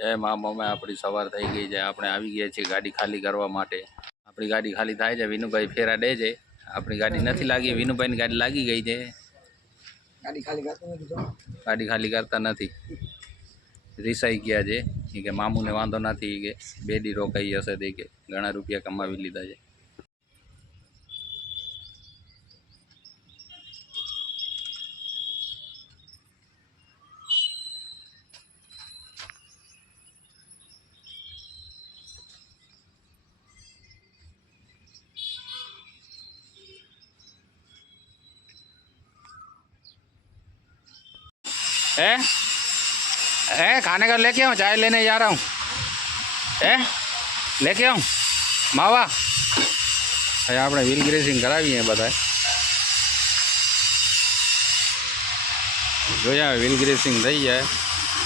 જય મા મમ્મી, આપણી સવાર થઈ ગઈ છે. આપણે આવી ગયા છીએ ગાડી ખાલી કરવા માટે. આપણી ગાડી ખાલી થાય છે. વિનુભાઈ ફેરા દે છે. આપણી ગાડી નથી લાગી, વિનુભાઈની ગાડી લાગી ગઈ છે. ગાડી ખાલી કરતા નથી, રીસાઈ ગયા છે. એ કે મામુને વાંધો નથી, કે બે દી રોકાઈ હશે, તે કે ઘણા રૂપિયા કમાવી લીધા છે. खाने का लेके आऊँ, चाय लेने जा रहा हूँ। लेके आऊँ मावा। આપણે વ્હીલ ગ્રેસિંગ કરાવીએ બધા. જોયા વ્હીલ ગ્રેસિંગ થઈ જાય.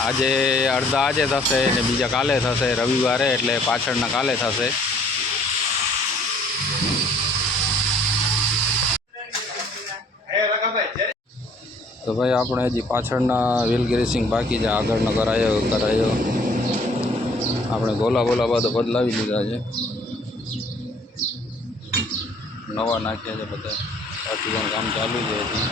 આજે અડધા આજે થશે ને બીજા કાલે થશે, રવિવારે, એટલે પાછળના કાલે થશે. તો ભાઈ આપણે હજી પાછળના વ્હીલ ગ્રેસિંગ બાકી છે, આગળનો કરાયો. આપણે ગોલા બધા બદલાવી લીધા છે, નવા નાખ્યા છે બધા. બાકી પણ કામ ચાલુ છે હજી.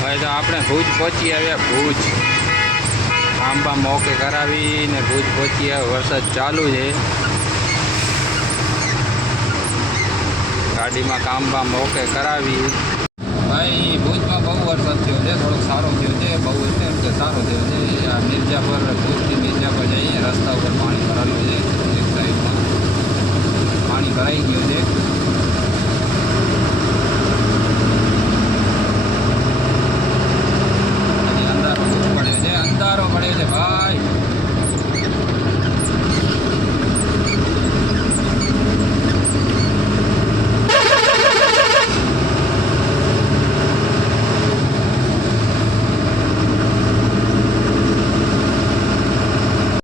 ભાઈ તો આપણે ભુજ પહોંચી આવ્યા. ભુજ કામ મોકે કરાવીને ભુજ પહોંચી આવ્યા. વરસાદ ચાલુ છે, ગાડીમાં કામ મોકે કરાવી. ભાઈ ભુજમાં બહુ વરસાદ થયો છે, થોડોક સારો થયો છે. બહુ એટલે કે સારો થયો છે. આ મિર્જાપર, ભુજથી મિર્જાપર જઈએ, રસ્તા ઉપર પાણી ભરાયેલું છે. એક સાઈડમાં પાણી ભરાઈ ગયું